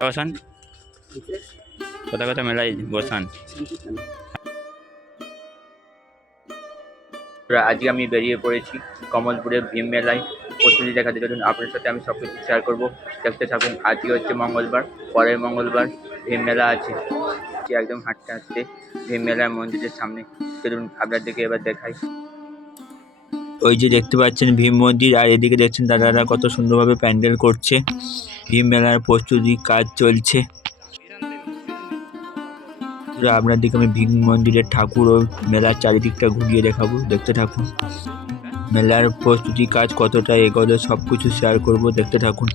বসান কথা কোথায় মেলায় বসান। আজকে আমি বেরিয়ে পড়েছি কমলপুরে ভীম মেলায়। প্রস্তুতি দেখাতে চলুন আপনার সাথে আমি সব কিছু শেয়ার করব। দেখতে থাকুন, আজকে হচ্ছে মঙ্গলবার, পরের মঙ্গলবার ভীম মেলা আছে। একদম হাঁটতে হাঁটতে ভীম মেলার মন্দিরের সামনে। চলুন, আপনাদেরকে এবার দেখাই। ওই যে দেখতে পাচ্ছেন ভীম মন্দির আর এদিকে দেখছেন দাদারা কত সুন্দরভাবে প্যান্ডেল করছে। ভীম মেলার প্রস্তুতি কাজ চলছে। বন্ধুরা, আপনাদেরকে আমি ভীম মন্দিরের ঠাকুর ও মেলার চারিদিকটা ঘুরিয়ে দেখাবো দেখতে থাকুন। মেলার প্রস্তুতি কাজ কতটা এগোলো সব কিছু শেয়ার করব দেখতে থাকুন।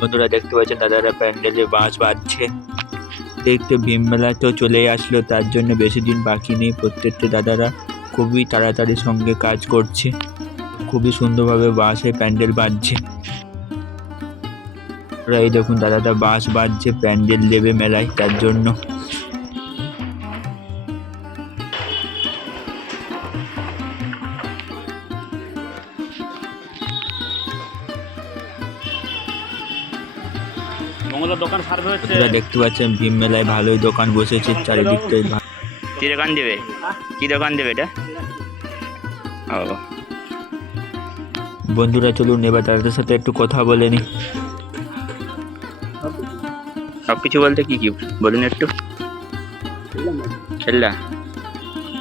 বন্ধুরা দেখতে পাচ্ছেন দাদারা প্যান্ডেলে বাঁশ বাঁধছে। দেখতে ভীম মেলা তো চলেই আসলো তার জন্য বেশি দিন বাকি নেই। প্রত্যেকটা দাদারা খুবই তাড়াতাড়ি সঙ্গে কাজ করছে। খুবই সুন্দরভাবে বাঁশে প্যান্ডেল বাঁধছে ওরা এই দেখুন দাদাটা বাঁশ বাঁধছে প্যান্ডেল দেবে মেলায় তার জন্য। মঙ্গলের দোকান সার্ভে হচ্ছে আপনারা দেখতে পাচ্ছেন ভীম মেলায় ভালোই দোকান বসেছে চারিদিকটাই কি দোকান দেবে? কি দোকান দেবে এটা? ও। বন্ধুরা, চলুন এবার তাদের সাথে একটু কথা বলে নি। সব কিছু বলতে কি কি? বলুন একটু। খেললা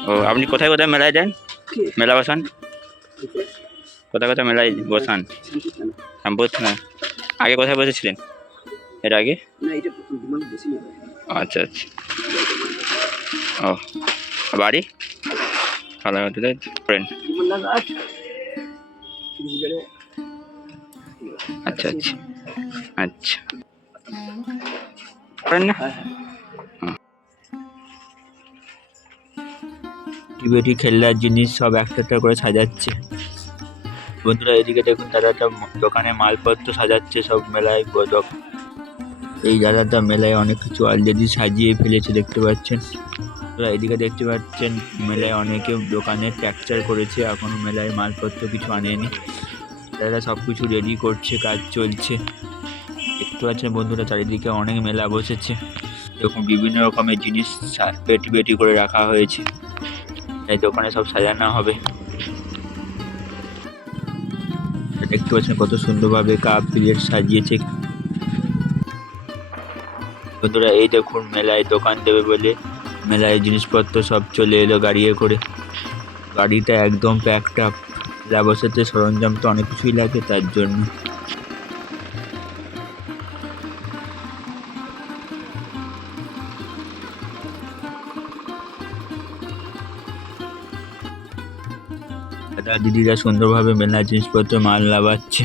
ও, আপনি কোথায় কোথায় মেলায় যান? মেলা বসান? কোথায় কোথায় মেলায় বসান? থানা আগে কোথায় বসেছিলেন? এর আগে? আচ্ছা আচ্ছা। ও, বাড়ি? ফালাকাটাতে ফ্রেন্ড আচ্ছা আচ্ছা। আচ্ছা। করেন না টিবেটি খেলনার জিনিস সব একটা করে সাজাচ্ছে। বন্ধুরা এদিকে দেখুন দাদাটা দোকানে মালপত্র সাজাচ্ছে সব মেলায় বদক এই দাদাটা মেলায় অনেক কিছু অলরেডি সাজিয়ে ফেলেছে দেখতে পাচ্ছেন। আপনারা এদিকে দেখতে পাচ্ছেন, মেলায় অনেকে দোকানে ট্র্যাকচার করেছে এখনও মেলায় মালপত্র কিছু আনেনি। তারা সব কিছু রেডি করছে, কাজ চলছে। দেখতে পাচ্ছেন বন্ধুরা, চারিদিকে অনেক মেলা বসেছে। দেখুন, বিভিন্ন রকমের জিনিস পেটি পেটি করে রাখা হয়েছে। এই দোকানে সব সাজানো হবে। দেখতে পাচ্ছেন কত সুন্দরভাবে কাপ প্লেট সাজিয়েছে। বন্ধুরা, এই দেখুন, মেলায় দোকান দেবে বলে মেলায় জিনিসপত্র সব চলে এলো গাড়িয়ে করে। গাড়িটা একদম প্যাকড আপ ব্যবসাতে সরঞ্জাম তো অনেক কিছুই লাগে তার জন্য। দাদা, দিদিরা সুন্দরভাবে মেলার জিনিসপত্র মাল লাগাচ্ছে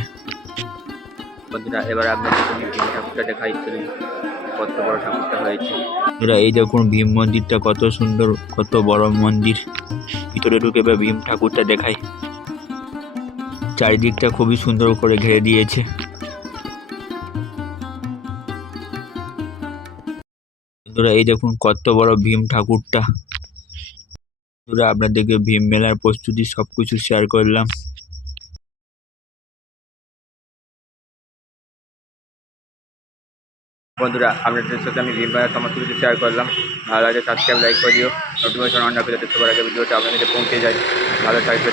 বন্ধুরা, এবার আপনাদের দেখাই। কত বড় ঠাকুরটা হয়েছে বন্ধুরা এই দেখুন ভীম মন্দিরটা কত সুন্দর, কত বড় মন্দির। ভিতরে ঢুকে এবার ভীম ঠাকুরটা দেখাই। চারিদিকটা খুবই সুন্দর করে ঘিরে দিয়েছে। বন্ধুরা, এই দেখুন কত বড় ভীম ঠাকুরটা। বন্ধুরা, আপনাদেরকে ভীম মেলার প্রস্তুতি সব কিছু শেয়ার করলাম। বন্ধুরা, আপনাদের সাথে আমি ভীম সমস্ত কিছু শেয়ার করলাম। ভালো লাগে সাবস্ক্রাইব লাইক করে দিও নোটিফিকেশন অন রাখলে দেখতে আগে ভিডিওটা আপনাদের পৌঁছে যায়। ভালো থাকবে।